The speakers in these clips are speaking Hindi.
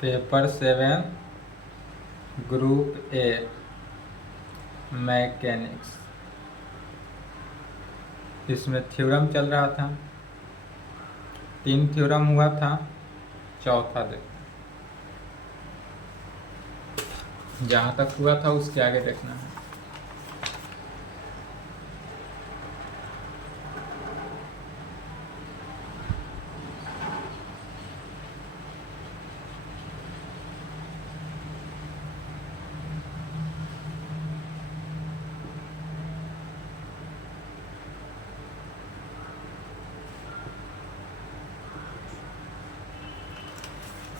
Paper 7 group A mechanics. इसमें थ्योरम चल रहा था, 3 थ्योरम हुआ था, चौथा देखना। जहाँ तक हुआ था उसके आगे देखना है।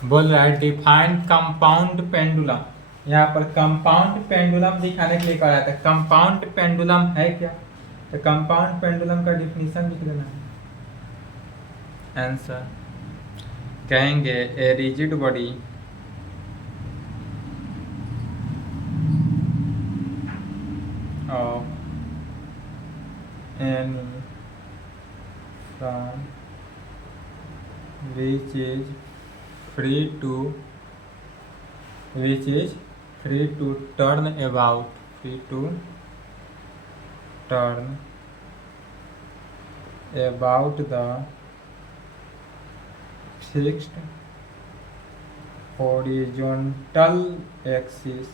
बोल रहा है डिफाइंड कंपाउंड पेंडुलम। यहाँ पर कंपाउंड पेंडुलम दिखाने के लिए कह रहा था। कंपाउंड पेंडुलम है क्या? तो कंपाउंड पेंडुलम का डिफिनीशन लिख देना है। आंसर कहेंगे ए rigid body of any from which is free to turn about the fixed horizontal axis,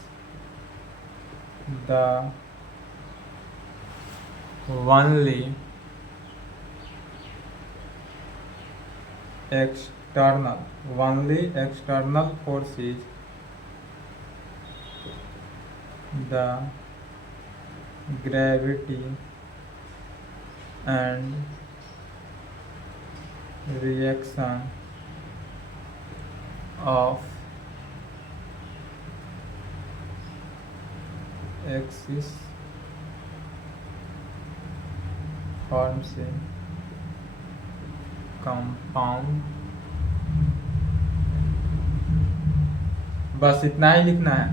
the only external force is the gravity and reaction of axis forms a compound. बस इतना ही लिखना है।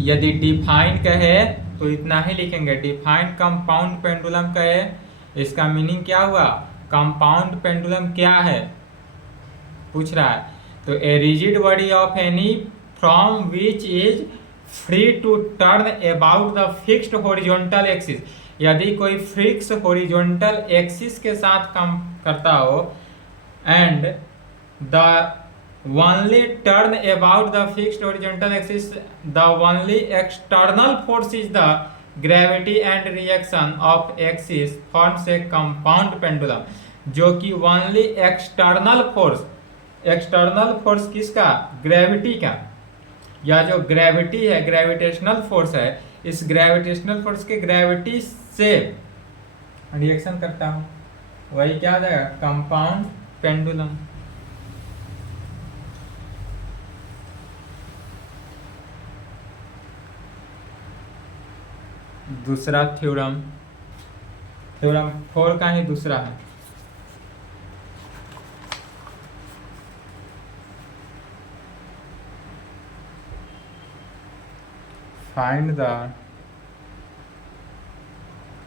यदि डिफाइन कहे तो इतना ही लिखेंगे। डिफाइन कंपाउंड पेंडुलम कहे, इसका मीनिंग क्या हुआ? कंपाउंड पेंडुलम क्या है पूछ रहा है। तो a rigid body of any form which is free to turn about the fixed horizontal axis. यदि कोई फिक्स हॉरिजॉन्टल एक्सिस के साथ काम करता हो and the only turn about the fixed horizontal axis, the only external force is the gravity and reaction of axis forms a compound pendulum. जो कि ओनली एक्सटर्नल फोर्स किसका? ग्रेविटी का। या जो ग्रेविटी है, ग्रेविटेशनल फोर्स है, इस ग्रेविटेशनल फोर्स के ग्रेविटी से रिएक्शन करता हूं, वही क्या आ जाएगा? Compound pendulum. दूसरा थ्योरम 4 का ही दूसरा है। Find the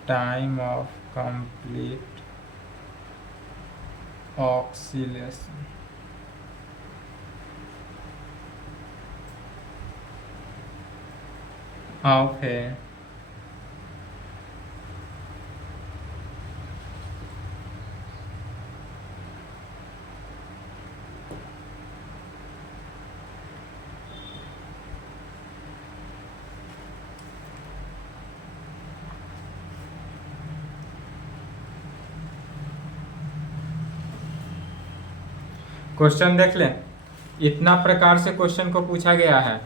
time of complete oscillation of a question देख लें। इतना प्रकार से क्वेश्चन को पूछा गया है।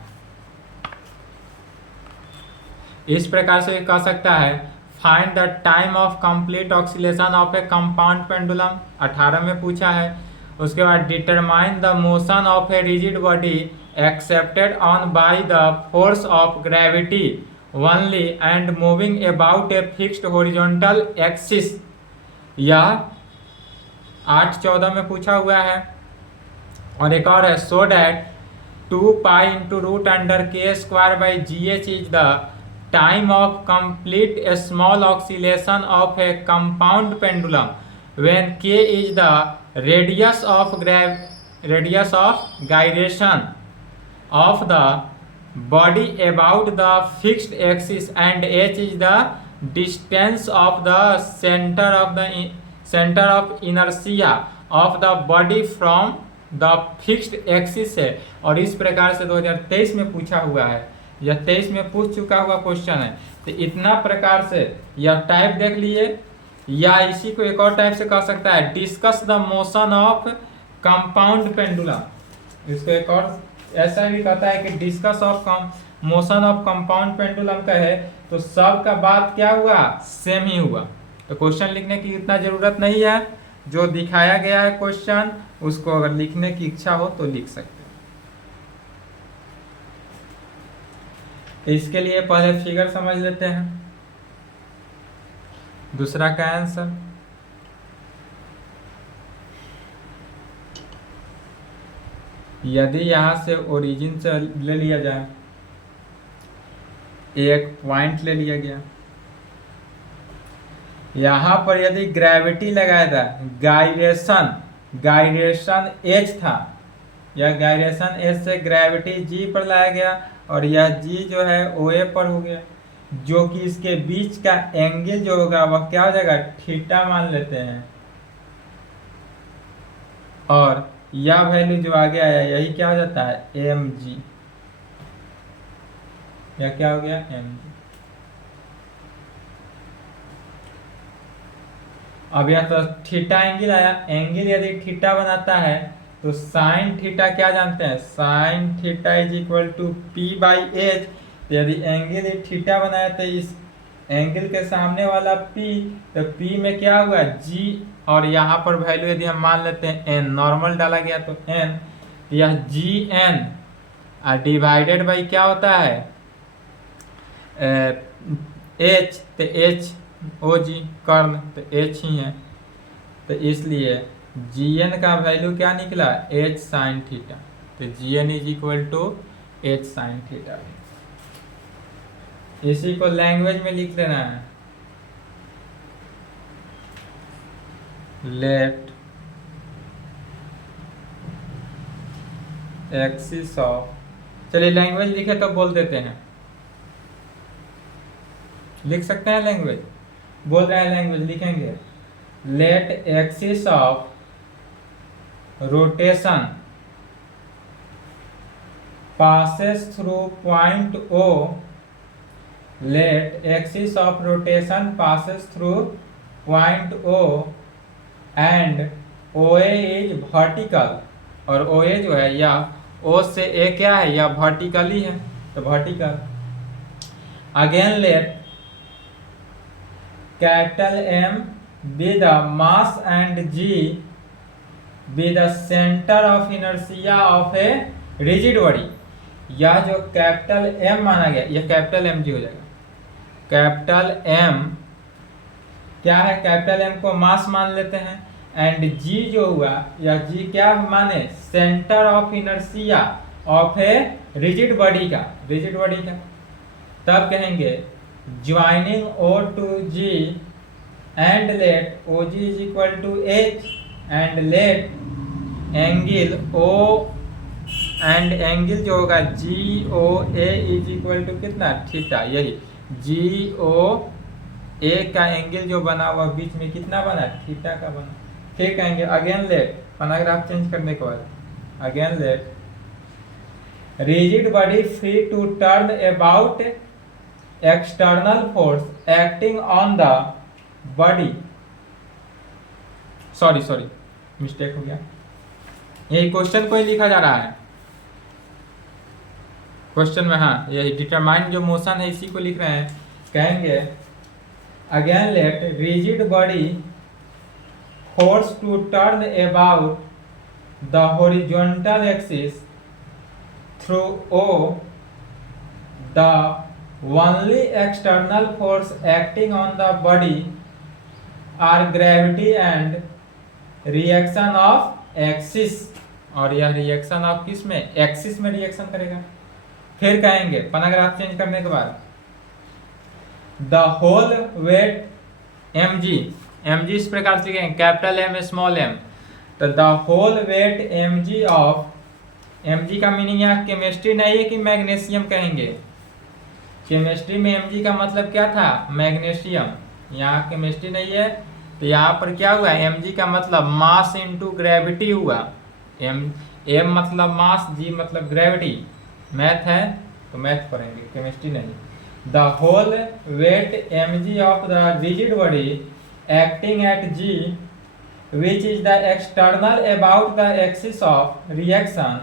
इस प्रकार से कह सकता है find the time of complete oscillation of a compound pendulum, 18 में पूछा है। उसके बाद determine the motion of a rigid body accepted on by the force of gravity only and moving about a fixed horizontal axis, यह 8-14 में पूछा हुआ है। और एक और है so that 2 pi into root under K square by G H is the time of complete a small oscillation of a compound pendulum when K is the radius of radius of gyration of the body about the fixed axis and h is the distance of the center of inertia of the body from the fixed axis है। और इस प्रकार से 2023 में पूछा हुआ है, यह 23 में पूछ चुका हुआ क्वेश्चन है। तो इतना प्रकार से यह टाइप देख लिए, या इसी को एक और टाइप से कह सकता है discuss the motion of compound pendulum. इसको एक और ऐसा भी कहता है कि discuss of motion of compound pendulum का है। तो सब का बात क्या हुआ, सेम ही हुआ। तो क्वेश्चन लिखने की इतना जरूरत नहीं है, जो दिखाया गया है क्वेश्चन उसको अगर लिखने की इच्छा हो तो लिख सकते हैं। इसके लिए पहले फिगर समझ लेते हैं। दूसरा का आंसर, यदि यहां से ओरिजिन से ले लिया जाए, एक पॉइंट ले लिया गया, यहां पर यदि ग्रेविटी लगाया था, गायरेशन एच था, यह गायरेशन एच से ग्रेविटी जी पर लाया गया और यह जी जो है ओ ए पर हो गया, जो कि इसके बीच का एंगल जो होगा वह क्या हो जाएगा, थीटा मान लेते हैं। और यह वैल्यू जो आगे आया यही क्या हो जाता है, एम जी। यह क्या हो गया, एम जी। अब यह तो थीटा एंगल आया, एंगल यदि थीटा बनाता है तो साइन थीटा क्या जानते हैं, sine theta is equal to P by H. यदि एंगल थीटा बनाया तो इस एंगल के सामने वाला P, तो P में क्या हुआ, G, और यहाँ पर वैल्यू यदि हम मान लेते हैं N, नॉर्मल डाला गया तो N, यह GN डिवाइडेड बाई क्या होता है, H, तो H OG कर्ण, तो H ही है। तो इसलिए GN का वैल्यू क्या निकला, H साइन थीटा। तो GN is equal to H sine theta. इसी को लैंग्वेज में लिख लेना है, लेट एक्सिस ऑफ, चलिए लैंग्वेज लिखे तो बोल देते हैं, लिख सकते हैं लैंग्वेज, बोल रहे हैं लैंग्वेज लिखेंगे, let axis of rotation passes through point O, let axis of rotation passes through point O and OA is vertical, और OA जो है या O से A क्या है, या वर्टिकली है, तो vertical. Again let capital M be the mass and G be the center of inertia of a rigid body। यह जो कैपिटल M माना गया, यह कैपिटल M जी हो जाएगा। कैपिटल M क्या है, कैपिटल M को मास मान लेते हैं, एंड G जो हुआ, यह G क्या माने, centre of inertia of a rigid body का, रिजिड बॉडी का। तब कहेंगे joining O to G and let OG is equal to H and let angle O and angle जो होगा GOA इज इक्वल टू कितना, थीटा। यही GOA का एंगल जो बना हुआ बीच में कितना बना, थीटा का बना। फिर कहेंगे अगेन लेट, पैराग्राफ चेंज करने के बाद, again let rigid body free to turn about external force acting on the body, sorry mistake हो गया, यही क्वेश्चन को ही लिखा जा रहा है क्वेश्चन में। हाँ, यही डिटरमाइन जो मोशन है इसी को लिख रहे हैं। कहेंगे again let rigid body force to turn about the horizontal axis through O, the only external force acting on the body are gravity and reaction of axis. और यह रिएक्शन ऑफ किस में, एक्सिस में रिएक्शन करेगा। फिर कहेंगे पैराग्राफ चेंज करने के बाद, द होल वेट mg इस प्रकार से लिखेंगे, कैपिटल M स्मॉल m, तो the whole weight mg of, mg का मीनिंग यहाँ केमिस्ट्री नहीं है कि मैग्नीशियम कहेंगे, केमिस्ट्री में mg का मतलब क्या था, मैग्नीशियम, यहाँ केमिस्ट्री नहीं है। तो यहाँ पर क्या हुआ, mg का मतलब मास इनटू ग्रेविटी हुआ, m मतलब मास, g मतलब ग्रेविटी। मैथ है तो मैथ पढ़ेंगे, केमिस्ट्री नहीं। The whole weight mg of the rigid body acting at g which is the external about the axis of reaction,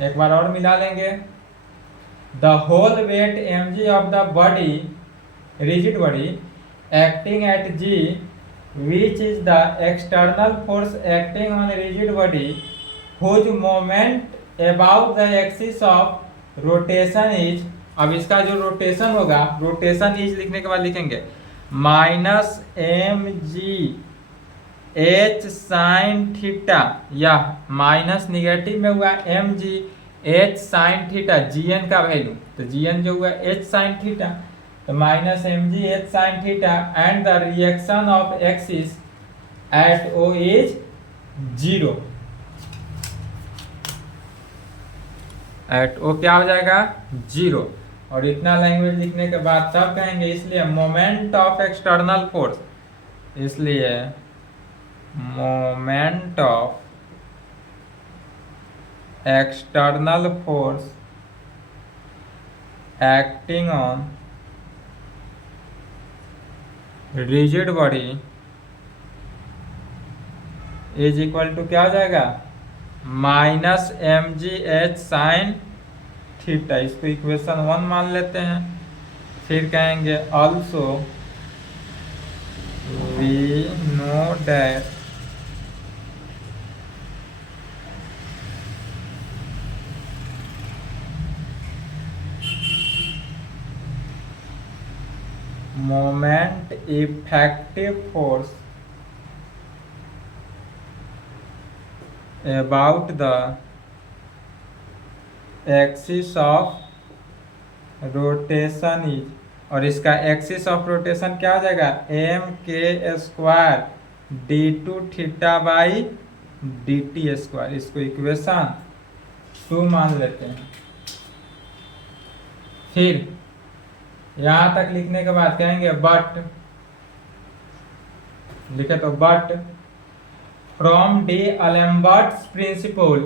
एक बार और मिला लेंगे। The whole weight mg of the body, rigid body acting at g which is the external force acting on rigid body whose moment about the axis of rotation is, अब इसका जो रोटेशन होगा, रोटेशन इज लिखने के बाद लिखेंगे minus mg h sine theta, या माइनस निगेटिव में हुआ mg h sine theta, gn का वैल्यू, तो gn जो हुआ h साइन थीटा, तो minus mg h sine theta and the reaction of axis at o is 0, at o क्या हो जाएगा 0। और इतना लैंग्वेज लिखने के बाद तब कहेंगे, इसलिए मोमेंट ऑफ एक्सटर्नल फोर्स, इसलिए moment of external force acting on rigid body is equal to क्या हो जाएगा, minus mg h sine theta, इसको इक्वेशन 1 मान लेते हैं। फिर कहेंगे also we know that moment effective force about the axis of rotation is, और इसका एक्सिस ऑफ रोटेशन क्या हो जाएगा, M K square D two theta by D T square, इसको इक्वेशन 2 मान लेते हैं। फिर यहां तक लिखने के बाद कहेंगे बट, लिखे तो बट फ्रॉम डी'एलेम्बर्ट्स प्रिंसिपल,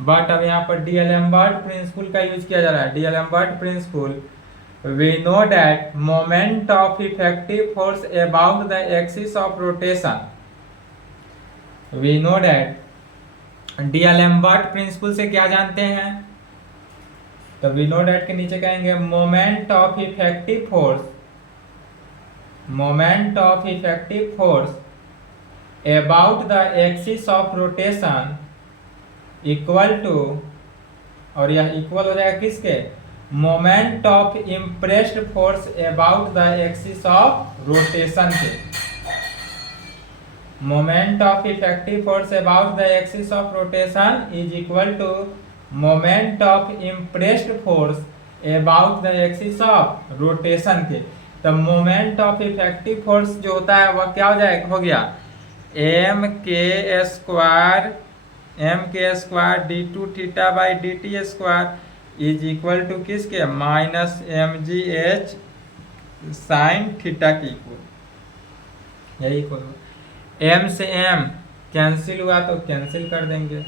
बट अब यहाँ पर डी'एलेम्बर्ट प्रिंसिपल का यूज किया जा रहा है, d'Alembert principle we know that moment of effective force about the axis of rotation, we know that d'Alembert principle से क्या जानते हैं, तो वी नो दैट के नीचे कहेंगे moment of effective force, moment of effective force about the axis of rotation equal to, और यह इक्वल हो जाएगा किसके, moment of impressed force about the axis of rotation के, moment of effective force about the axis of rotation is equal to moment of impressed force about the axis of rotation के। तो मोमेंट ऑफ इफेक्टिव फोर्स जो होता है वह क्या हो जाएगा, हो गया M K square D two theta by D T square is equal to किसके, minus mg h sine theta की इक्वल, यही इक्वल एम से एम कैंसिल हुआ तो कैंसिल कर देंगे,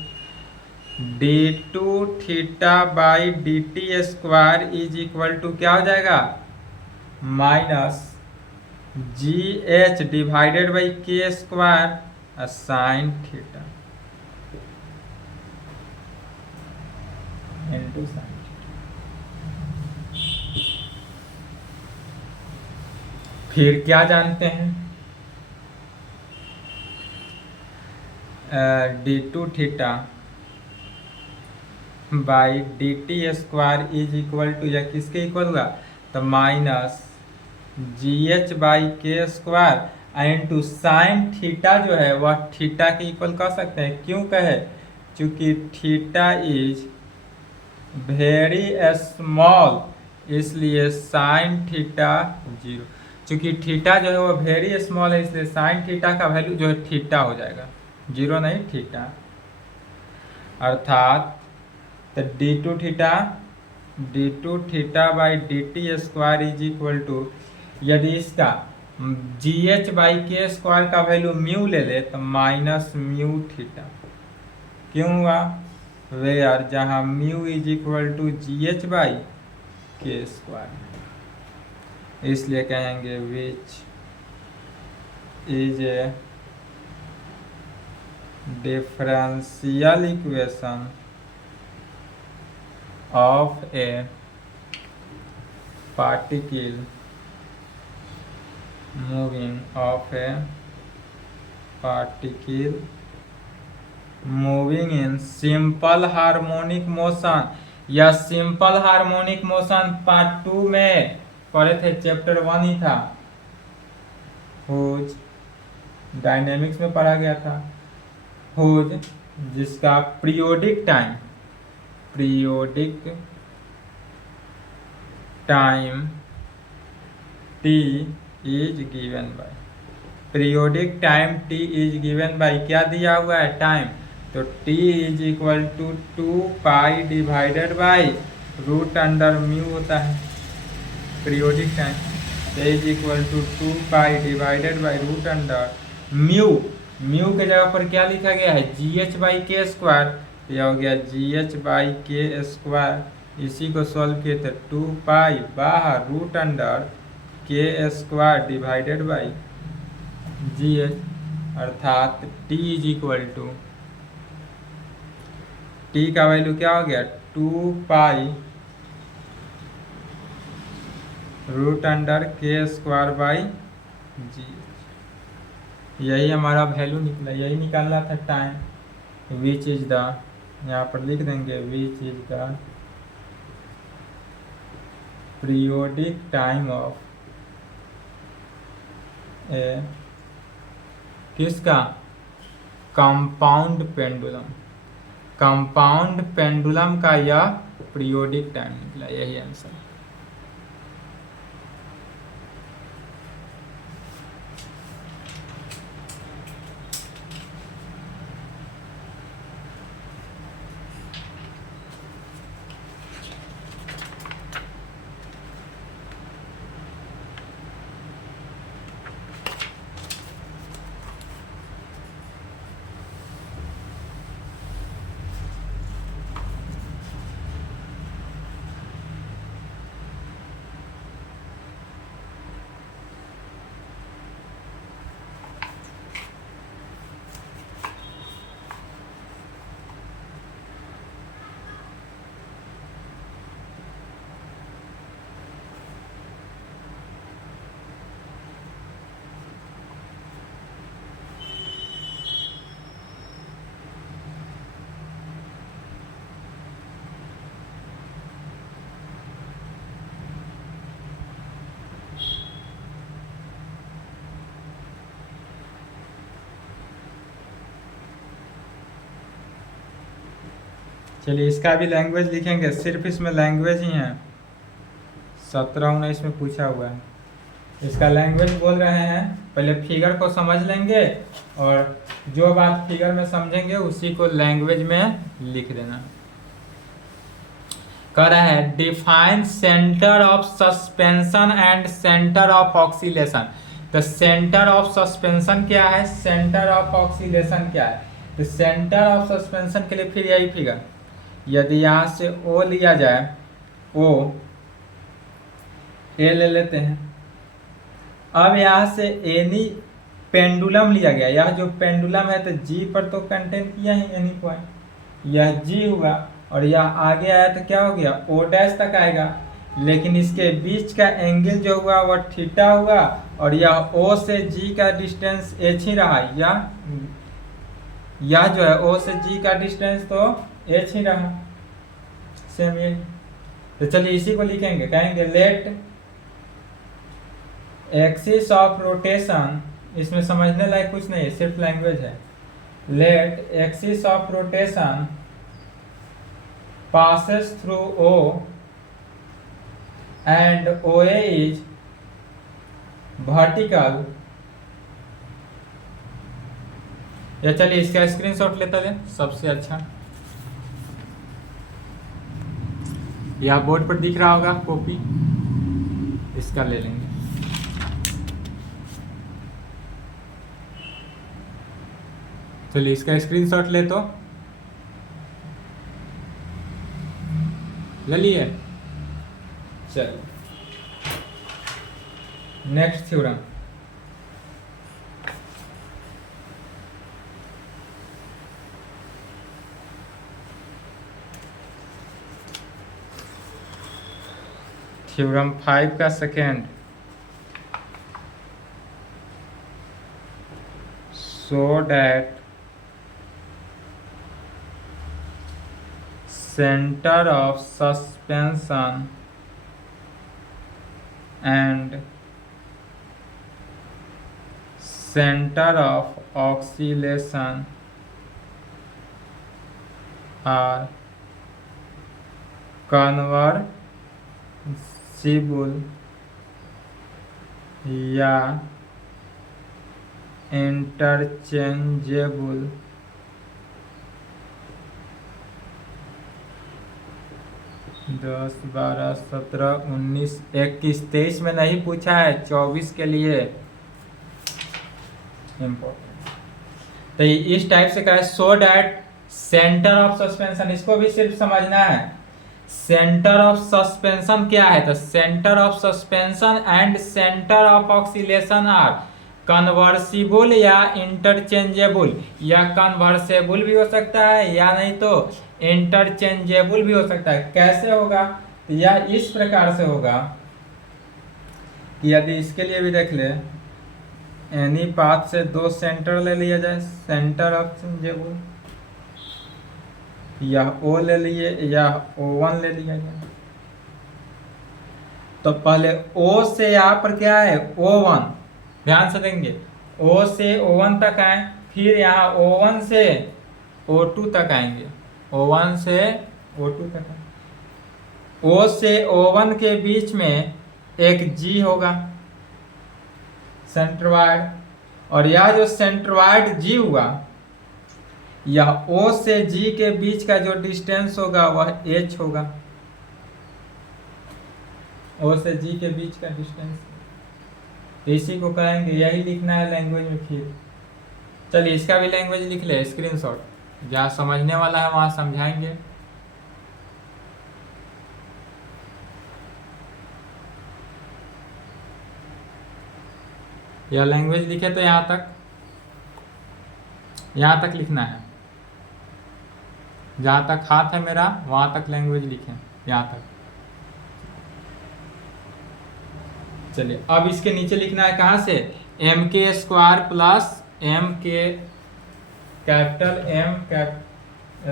D two theta by D T square is equal to क्या हो जाएगा, minus G H divided by K square sine theta into sine theta. फिर क्या जानते हैं, D two theta by D T square is equal to, या किसके इक्वल हुआ, तो minus G H by K square into sine theta जो है वह थीटा के इक्वल कह सकते हैं, क्यों कहे, क्योंकि थीटा इज वेरी स्मॉल, इसलिए साइन थीटा 0, चूंकि थीटा जो है वो वेरी स्मॉल है, इसलिए साइन थीटा का वैल्यू जो है थीटा हो जाएगा, 0 नहीं थीटा। अर्थात तो D two theta by D T square is equal to, यदि इसका G H by K square का वैल्यू म्यू ले ले तो माइनस म्यू थीटा। क्यों हुआ? वेयर जहाँ mu is equal to G H by K square, इसलिए कहेंगे which is a differential equation of a particle moving in simple harmonic motion, या सिंपल हार्मोनिक मोशन पार्ट 2 में पढ़े थे, चैप्टर 1 ही था, हुज डायनेमिक्स में पढ़ा गया था। हुज जिसका periodic time t is given by, periodic time t is given by क्या दिया हुआ है? टाइम। तो t is equal to 2 pi divided by root under mu होता है periodic time, t is equal to 2 pi divided by root under mu. Mu के जगह पर क्या लिखा गया है? G H by K square, यह हो गया G H by K square. इसी को सॉल्व किए थे, 2 पाई बाहर root under K square divided by G H, अर्थात t is equal to, t का वैल्यू क्या हो गया? 2 pi root under K square by G, यही हमारा वैल्यू निकला, यही निकालना था टाइम। विच इज द, यहाँ पर लिख देंगे which is the periodic time of a, किसका? Compound pendulum. कंपाउंड पेंडुलम का यह पीरियोडिक टाइम निकला, यही आंसर। चलिए इसका भी लैंग्वेज लिखेंगे, सिर्फ इसमें लैंग्वेज ही है, 17-19 में पूछा हुआ है। इसका लैंग्वेज बोल रहे हैं, पहले फिगर को समझ लेंगे और जो बात फिगर में समझेंगे उसी को लैंग्वेज में लिख देना। कह रहा है define centre of suspension and centre of oscillation. तो सेंटर ऑफ सस्पेंशन क्या है, सेंटर ऑफ ऑक्सीलेशन क्या है? तो सेंटर ऑफ सस्पेंशन के लिए फिर यही फिगर, यदि यहाँ से O लिया जाए, O A ले लेते हैं। अब यहाँ से एनी पेंडुलम लिया गया, यह जो पेंडुलम है तो G पर तो कंटेन किया ही एनी पॉइंट, यह G हुआ और यह आगे आया तो क्या हो गया? O डैश तक आएगा, लेकिन इसके बीच का एंगल जो हुआ वह थीटा हुआ और यह O से G का डिस्टेंस h ही रहा। यह जो है O से G का डिस्टेंस तो h ही रहा, सेम ये। तो चलिए इसी को लिखेंगे, कहेंगे लेट एक्सिस ऑफ रोटेशन, इसमें समझने लायक कुछ नहीं है, सिर्फ लैंग्वेज है। Let axis of rotation passes through O and OA is vertical, या चलिए इसका स्क्रीनशॉट लेते हैं सबसे अच्छा। यह बोर्ड पर दिख रहा होगा कॉपी, इसका ले लेंगे। चलिए इसका स्क्रीनशॉट ले, तो ले लिए। चलिए नेक्स्ट थ्योरम, थ्योरम 5 का second. so that center of suspension and center of oscillation are conversible या इंटरचेंजेबल। 10, 12, 17, 19, 21, 23 में नहीं पूछा है, 24 के लिए इम्पोर्टेंट। तो इस टाइप से कहा है so that centre of suspension, इसको भी सिर्फ समझना है। सेंटर ऑफ सस्पेंशन क्या है, तो centre of suspension and centre of oscillation are convertible या इंटरचेंजेबल, या कन्वर्सेबल भी हो सकता है या नहीं तो इंटरचेंजेबल भी हो सकता है। कैसे होगा, तो यह इस प्रकार से होगा कि यदि इसके लिए भी देख ले, एनी पाथ से दो सेंटर ले लिया जाए, सेंटर ऑफ चेंजेबल, या O ले लिए या O1 ले लिया जाए। तो पहले O से यहाँ पर क्या है O1, ध्यान से देंगे, O से O1 तक आए, फिर यहाँ O1 से O2 तक आएंगे, O1 से O2 तक आएंगे। O से O1 के बीच में एक G होगा सेंट्रोइड, और यह जो सेंट्रोइड G हुआ, यह O से G के बीच का जो डिस्टेंस होगा वह H होगा, O से G के बीच का डिस्टेंस, इसी को कहेंगे, यही लिखना है लैंग्वेज में। फिर चलिए इसका भी लैंग्वेज लिख ले, स्क्रीनशॉट, जहाँ समझने वाला है वहाँ समझाएंगे। यह लैंग्वेज लिखे तो यहाँ तक लिखना है, जहाँ तक हाथ है मेरा वहाँ तक लैंग्वेज लिखें, यहाँ तक। चलिए अब इसके नीचे लिखना है कहाँ से, mk² plus mk capital M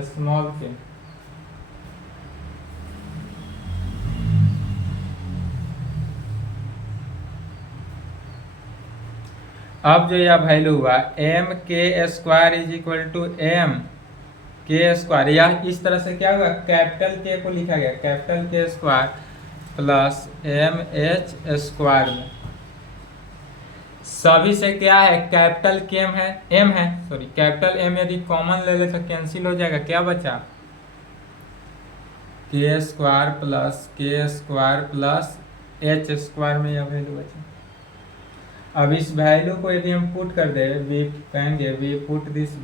small के, अब जो यह वैल्यू हुआ mk² is equal to mk², यह इस तरह से क्या हुआ, कैपिटल K को लिखा गया कैपिटल K² प्लस mh² में, सभी से क्या है कैपिटल M है, सॉरी कैपिटल M यदि कॉमन ले ले तो कैंसिल हो जाएगा, क्या बचा K² प्लस H² में यह वैल्यू बचा। अब इस वैल्यू को यदि हम पुट कर दे, वी कहेंगे we put this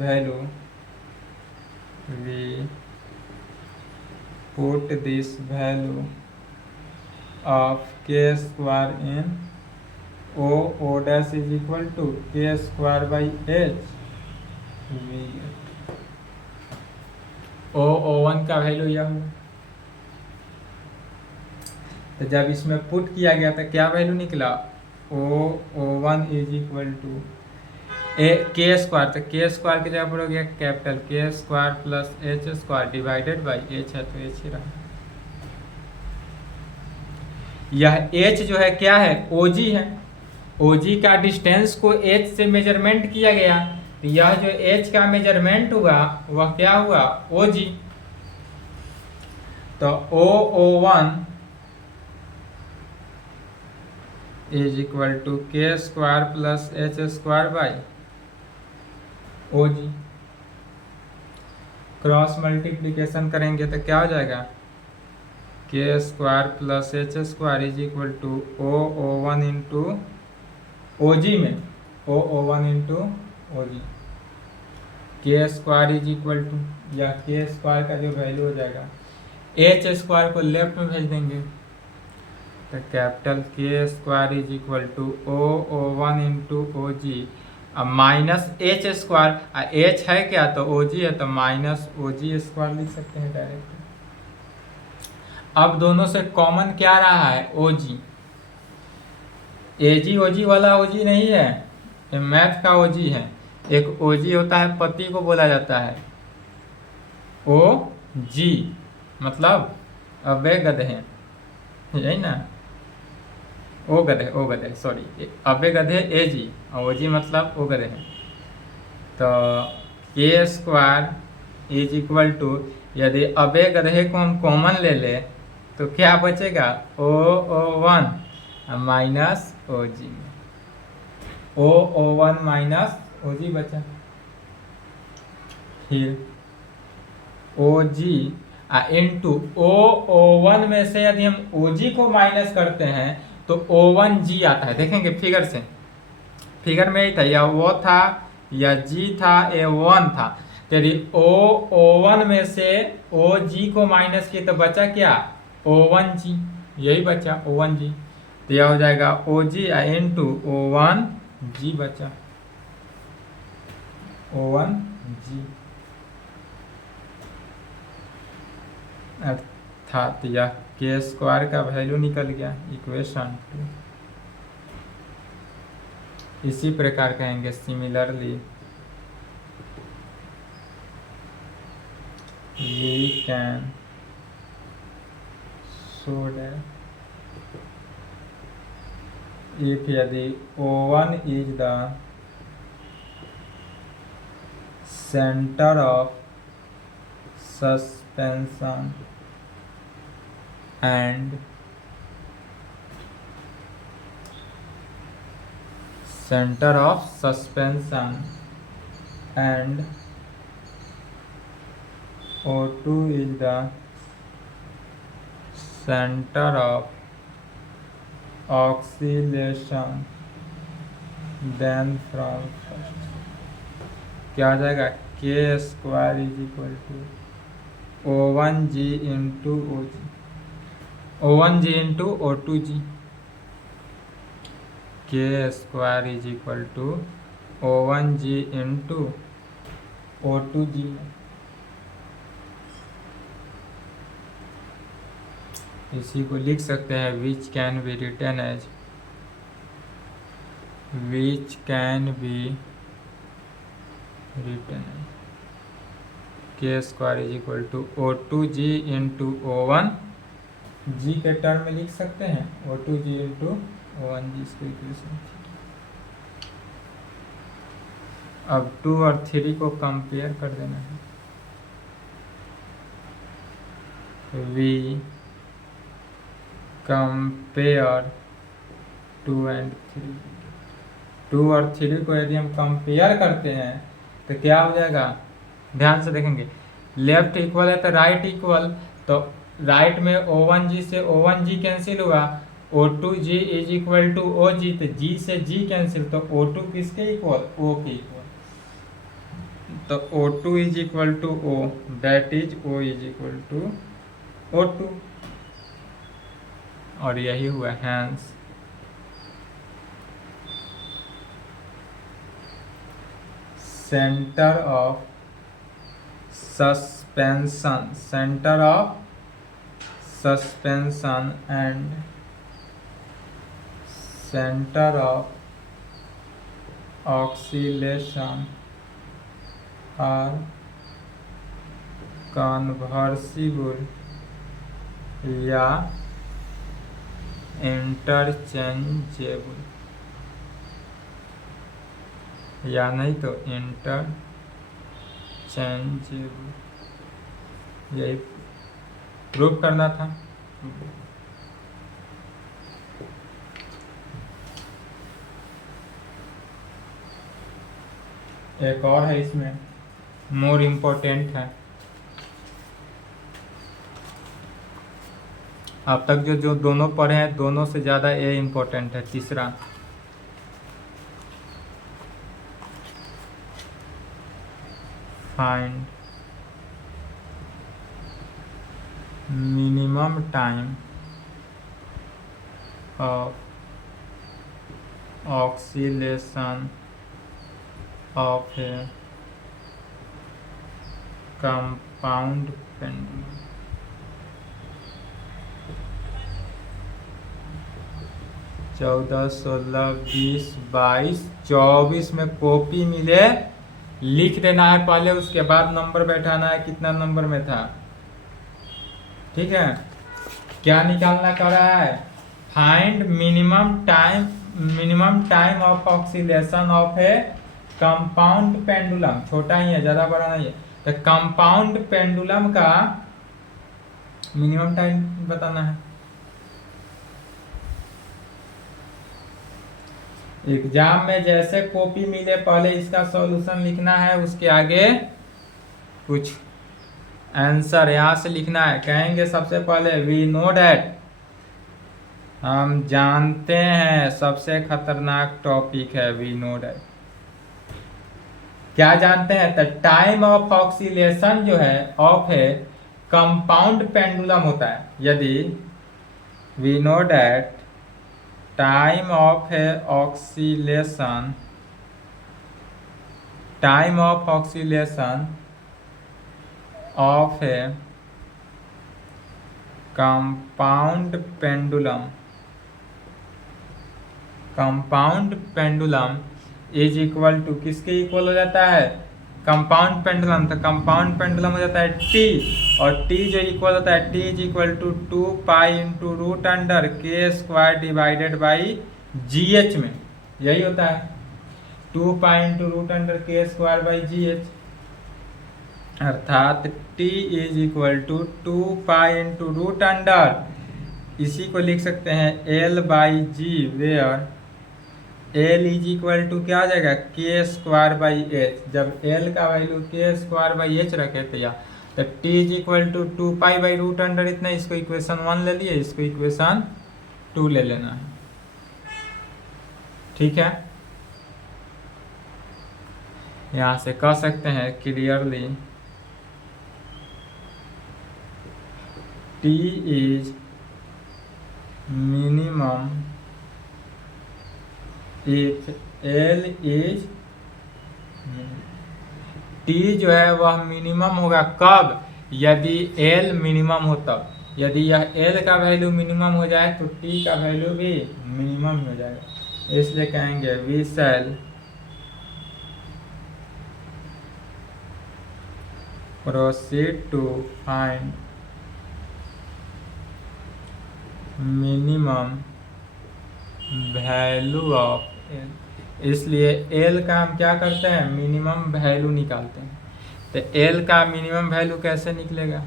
value of K² in O dash is equal to K² by H, O1 का वैल्यू यह हुआ। तो जब इसमें पुट किया गया तो क्या वैल्यू निकला, O1 is equal to K², तो K² की जगह पर हो गया capital K² plus H² divided by H है तो H ही रहा। यह H जो है क्या है, OG है, OG का डिस्टेंस को H से मेजरमेंट किया गया, तो यह जो H का मेजरमेंट हुआ वह क्या हुआ OG। तो O1 is equal to K square plus H square by O G. Cross multiplication करेंगे तो क्या हो जाएगा, K square plus H square is equal to O one into O G में O one into O ji. K square is equal to, या के स्क्वायर का जो वैल्यू हो जाएगा एच स्क्वायर को लेफ्ट में भेज देंगे तो capital K square is equal to O one into O G. अब माइनस एच स्क्वायर, एच है क्या तो ओ जी है, तो माइनस ओ जी स्क्वायर लिख सकते हैं डायरेक्ट। अब दोनों से कॉमन क्या रहा है, ओ जी। ए जी ओ जी वाला ओ जी नहीं है, ये मैथ का ओ जी है। एक ओ जी होता है पति को बोला जाता है ओ जी, मतलब अबे गधे, यही ना, ओ गधे सॉरी, अबे गधे ए जी, ओ जी मतलब ओ गधे है। तो के स्क्वायर इज इक्वल टू, यदि अबे गधे को हम कॉमन ले ले तो क्या बचेगा, ओ वन माइनस ओ जी में ओ वन माइनस ओ जी बचा। फिर ओ जी इंटू ओ वन में से यदि हम ओ जी को माइनस करते हैं तो ओ वन जी आता है। देखेंगे फिगर से, फिगर में ही था, या वो था या जी था, ए वन था। तो यदि ओ वन में से ओ जी को माइनस किए तो बचा क्या, ओ वन जी, यही बचा ओ वन जी। तो यह हो जाएगा ओ जी इंटू ओ वन जी बचा, ओ वन जी। अर्थात यह के स्क्वायर का वैल्यू निकल गया, इक्वेशन 2। इसी प्रकार कहेंगे similarly we can show that if यदि O1 is the centre of suspension and center of suspension and O2 is the center of oscillation, then from क्या आ जाएगा, K square is equal to O one G into O G, O one G into O two G. K square is equal to O one G into O two G. इसी को लिख सकते हैं which can be written as, which can be written as K square is equal to O two G into O one G के टर्म में लिख सकते हैं, O two G into O one जी, इसको इक्वेशन। अब 2 और 3 को कंपेयर कर देना है, वी कंपेयर 2 एंड 3। 2 और 3 को यदि हम कंपेयर करते हैं तो क्या हो जाएगा, ध्यान से देखेंगे, लेफ्ट इक्वल है तो राइट इक्वल, तो राइट में ओ वन जी से ओ वन जी कैंसिल हुआ, O two G is equal to O G, तो जी से जी कैंसिल, तो ओ टू किसके इक्वल, ओ के इक्वल, तो O two is equal to O, that is O is equal to O two, और यही हुआ hence centre of suspension, centre of suspension and centre of oscillation are convertible या इंटरचेंजेबल, या नहीं तो इंटरचेंजेबल, यही प्रूव करना था। एक और है इसमें, मोर इम्पोर्टेंट है। अब तक जो जो दोनों पढ़े हैं दोनों से ज़्यादा ये इम्पोर्टेंट है। तीसरा, find minimum time of oscillation of a compound pendulum. 14, 16, 20, 22, 24 में कॉपी मिले लिख देना है पहले, उसके बाद नंबर बैठाना है कितना नंबर में था। ठीक है, क्या निकालना कर रहा है? Find minimum time of oscillation of a compound pendulum. छोटा ही है, ज़्यादा बड़ा नहीं है। तो कंपाउंड पेंडुलम का मिनिमम टाइम बताना है। एग्जाम में जैसे कॉपी मिले पहले इसका सॉल्यूशन लिखना है, उसके आगे कुछ आंसर यहाँ से लिखना है। कहेंगे सबसे पहले वी नो डैट, हम जानते हैं, सबसे खतरनाक टॉपिक है वी नो डैट। क्या जानते हैं? तो टाइम ऑफ ऑक्सीलेशन जो है ऑफ ए कंपाउंड पेंडुलम होता है। यदि we know that time of oscillation of a compound pendulum is equal to, किसके इक्वल हो जाता है? Compound pendulum. तो कंपाउंड पेंडुलम हो जाता है टी, और टी जो इक्वल होता है T is equal to 2 pi into root under K square divided by G H में। यही होता है 2 pi into root under K square by G H, अर्थात T is equal to 2 pi into root under, इसी को लिख सकते हैं L by G, where L is equal to क्या आ जाएगा? K square by H. जब एल का value K square by H रखे थे या, तो T is equal to 2 pi by root under इतना। इसको इक्वेशन 1 ले लिए, इसको इक्वेशन 2 ले लेना है। ठीक है, यहाँ से कह सकते हैं clearly T is minimum if L is, T जो है वह मिनिमम होगा कब? यदि एल मिनिमम हो तब। यदि यह एल का वैल्यू मिनिमम हो जाए तो टी का वैल्यू भी मिनिमम हो जाएगा। इसलिए कहेंगे we shall proceed to find minimum value of L. इसलिए एल का हम क्या करते हैं? मिनिमम वैल्यू निकालते हैं। तो एल का मिनिमम वैल्यू कैसे निकलेगा?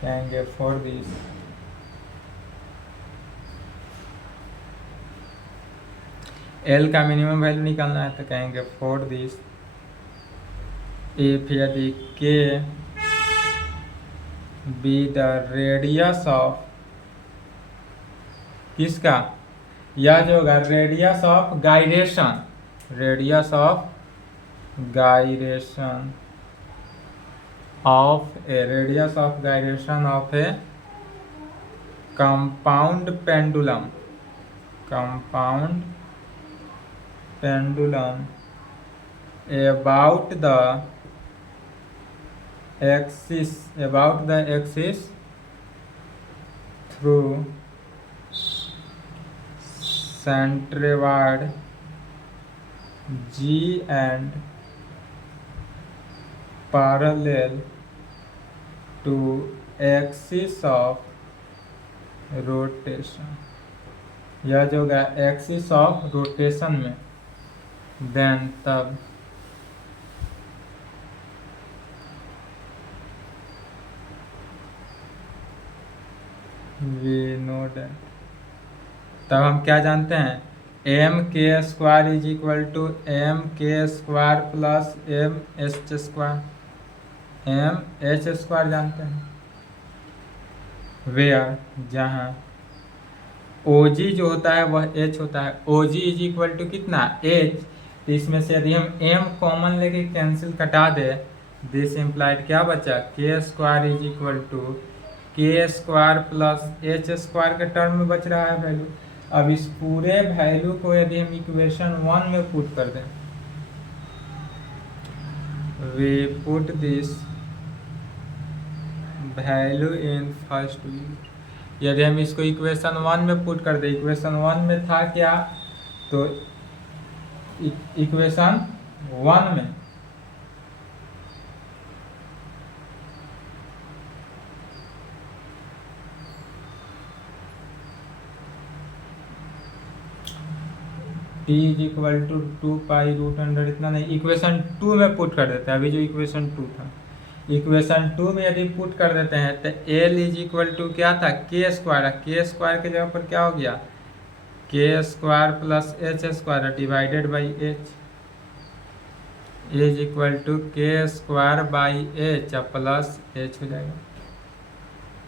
कहेंगे फॉर दिस एल का मिनिमम वैल्यू निकालना है, तो कहेंगे फॉर दिस इफ यदि के बी द रेडियस ऑफ, किसका? यह जो होगा radius of gyration, radius of gyration of a, radius of gyration of a compound pendulum about the axis through centroid G and parallel to axis of rotation। यह जो होगा एक्सिस ऑफ रोटेशन में, देन तब वी नो दैट, तब हम क्या जानते हैं M K square is equal to M K square plus M H square. M H square जानते हैं, वेयर जहाँ ओजी जो होता है वह एच होता है। ओजी इज इक्वल टू कितना, एच। तो इसमें से यदि हम एम कॉमन लेके कैंसिल कटा दे, दिस इम्प्लाइड क्या बचा, के square is equal to K square plus H square के टर्म में बच रहा है वैल्यू। अब इस पूरे वैल्यू को यदि हम इक्वेशन 1 में पुट कर दें, we put this value in first view. यदि हम इसको इक्वेशन 1 में पुट कर दें, इक्वेशन 1 में था क्या, तो इक्वेशन 1 में t इज इक्वल टू 2 पाई√100 इतना नहीं, इक्वेशन 2 में पुट कर देते हैं। अभी जो इक्वेशन 2 था, इक्वेशन 2 में यदि पुट कर देते हैं तो एल इज इक्वल टू क्या था, के स्क्वायर। के स्क्वायर के जगह पर क्या हो गया, K square plus H square divided by H is equal to K square by H plus H हो जाएगा,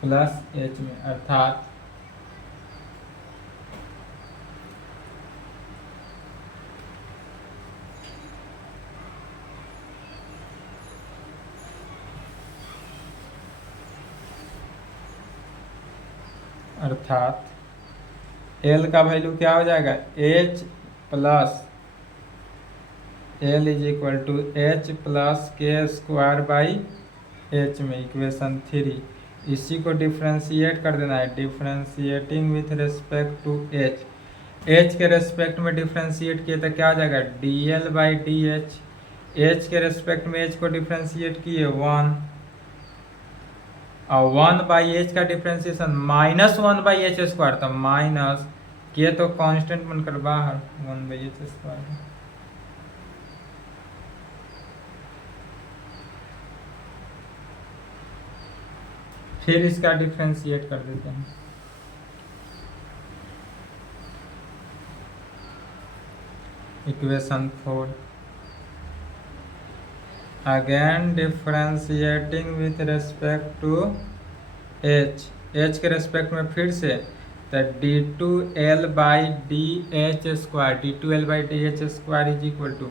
प्लस एच में अर्थात एल का वैल्यू क्या हो जाएगा, H plus L is equal to H plus K square by H में इक्वेशन 3। इसी को डिफ्रेंशिएट कर देना है, differentiating with respect to H. H के रेस्पेक्ट में डिफ्रेंशिएट किए तो क्या हो जाएगा, D L by D H. H के रेस्पेक्ट में एच को डिफ्रेंशिएट किए 1, और 1 बाई एच का डिफ्रेंशिएशन -1 बाई एच स्क्वायर, तो माइनस के तो कांस्टेंट बनकर बाहर 1 बाई एच स्क्वायर। फिर इसका डिफ्रेंशिएट कर देते हैं, equation 4 again differentiating with respect to H. H के रेस्पेक्ट में फिर से, तो d2l by D H square, d2l by D H square is equal to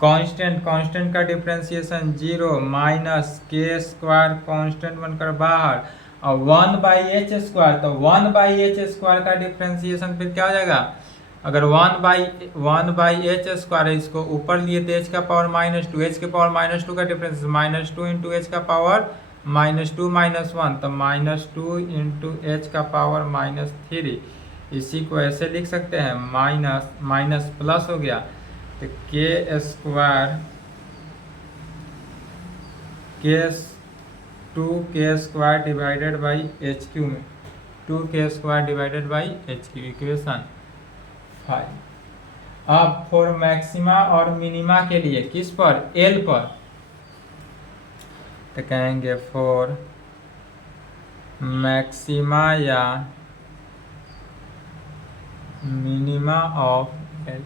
constant का differentiation 0 minus K square constant बनकर बाहर, और 1 बाई एच स्क्वायर, तो 1 बाई एच स्क्वायर का डिफ्रेंशिएशन फिर क्या हो जाएगा, अगर 1 बाई एच स्क्वायर है, इसको ऊपर लिए तो एच का पावर -2, एच के पावर -2 का डिफरेंस -2 इंटू एच का पावर -2 -1, तो -2 इंटू एच का पावर -3। इसी को ऐसे लिख सकते हैं, माइनस प्लस हो गया, तो के square 2k square divided by H Q में 2k square divided by H Q, equation 5। अब फॉर मैक्सिमा और मिनिमा के लिए किस पर, एल पर, तो कहेंगे फॉर मैक्सिमा या मिनिमा ऑफ एल।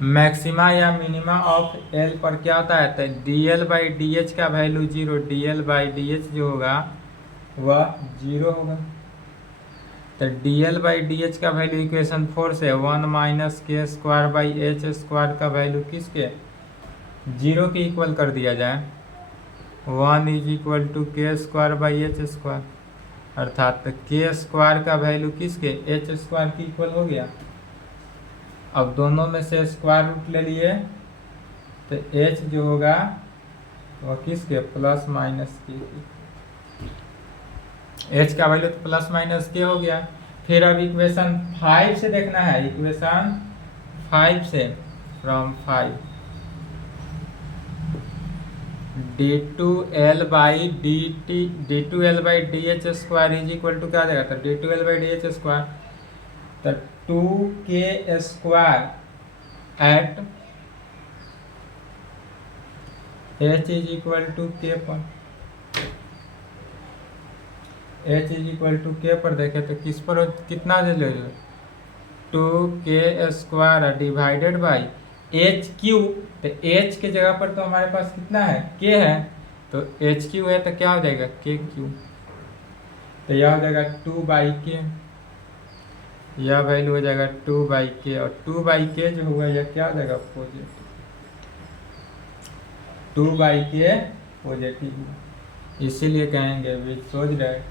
मैक्सिमा या मिनिमा ऑफ एल पर क्या होता है, तो D L by D H का value 0, D L by D H जो होगा वह 0 होगा। तो D L by D H का वैल्यू इक्वेशन 4 से 1 minus K square by H square का वैल्यू किसके, 0 के इक्वल कर दिया जाए, 1 is equal to K square by H square, अर्थात के स्क्वायर का वैल्यू किसके, एच स्क्वायर के इक्वल हो गया। अब दोनों में से स्क्वायर रूट ले लिए, तो एच जो होगा वह किसके, प्लस माइनस के, एच का वैल्यू तो प्लस माइनस के हो गया। फिर अब इक्वेशन 5 से देखना है, इक्वेशन 5 से from 5 d2l by d2l by D H square is equal to क्या आ जाएगा, तो d2l by D H square, तो 2k square at h is equal to k पर, h is equal to k पर देखे तो किस पर कितना ले लो, 2k² divided by H cube. तो एच के जगह पर तो हमारे पास कितना है, के है, तो एच क्यू है तो क्या हो जाएगा, के क्यू। तो यह हो जाएगा 2/k, यह वैल्यू हो जाएगा 2/k, और 2/k जो होगा यह क्या हो जाएगा, पॉजिटिव। 2/k पॉजिटिव, इसीलिए कहेंगे which shows that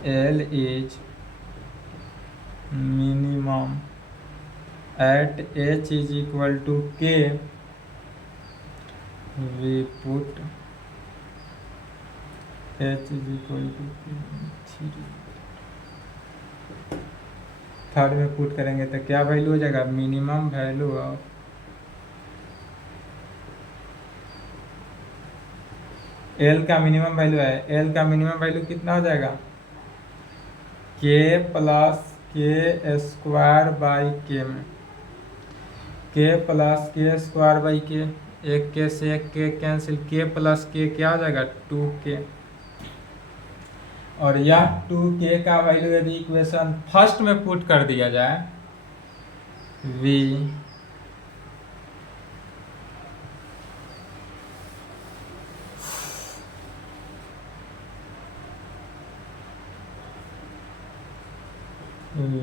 L is minimum at h is equal to k, we put h is equal to k, third में पुट करेंगे तो क्या वैल्यू हो जाएगा, मिनिमम वैल्यू ऑफ एल का मिनिमम वैल्यू है, एल का मिनिमम वैल्यू कितना हो जाएगा, k प्लस k² बाई के में, k प्लस k² बाई के, एक के से एक के कैंसिल, k प्लस k क्या हो जाएगा, 2k। और यह 2k का वैल्यू यदि इक्वेशन फर्स्ट में पुट कर दिया जाए,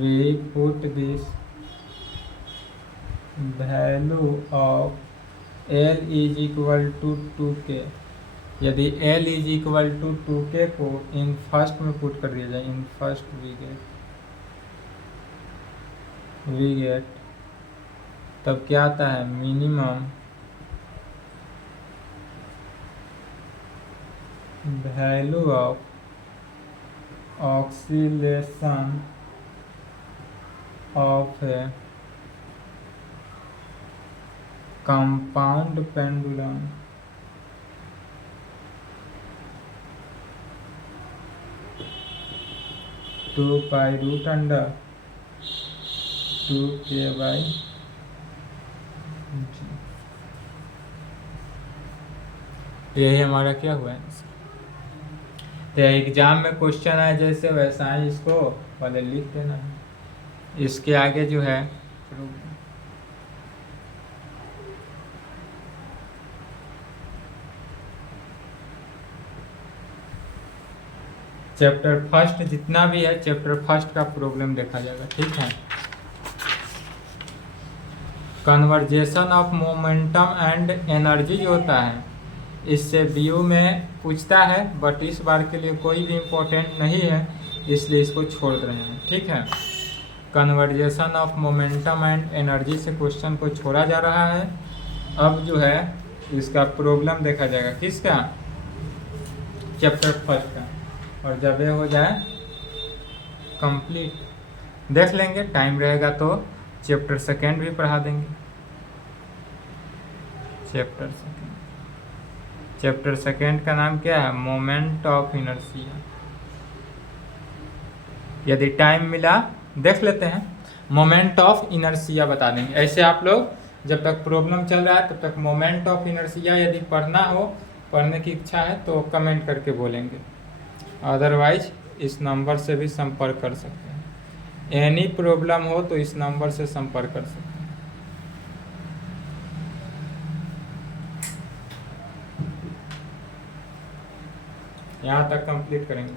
we put this value of L is equal to 2k। यदि L is equal to 2k को इन फर्स्ट में पुट कर दिया जाए, इन फर्स्ट वी गेट तब क्या आता है, minimum value of oscillation of a compound pendulum two pi root under 2k/g। यही हमारा क्या हुआ है। तो एग्जाम में क्वेश्चन आए जैसे वैसा ही इसको पहले लिख देना है, इसके आगे जो है चैप्टर फर्स्ट जितना भी है, चैप्टर फर्स्ट का प्रॉब्लम देखा जाएगा, ठीक है। Conversation of momentum and energy जो होता है, इससे बीयू में पूछता है, बट इस बार के लिए कोई भी इम्पोर्टेंट नहीं है, इसलिए इसको छोड़ रहे हैं, ठीक है। Conversation of momentum and energy से क्वेश्चन को छोड़ा जा रहा है। अब जो है इसका प्रॉब्लम देखा जाएगा, किसका, चैप्टर फर्स्ट का। और जब ये हो जाए कंप्लीट देख लेंगे, टाइम रहेगा तो चैप्टर सेकेंड भी पढ़ा देंगे। चैप्टर सेकेंड का नाम क्या है, मोमेंट ऑफ इनर्शिया। यदि टाइम मिला देख लेते हैं, मोमेंट ऑफ इनर्शिया बता देंगे। ऐसे आप लोग जब तक प्रॉब्लम चल रहा है तब तक मोमेंट ऑफ इनर्शिया यदि पढ़ना हो, पढ़ने की इच्छा है तो कमेंट करके बोलेंगे, अदरवाइज इस नंबर से भी संपर्क कर सकते हैं। एनी प्रॉब्लम हो तो इस नंबर से संपर्क कर सकते हैं। यहाँ तक कंप्लीट करेंगे।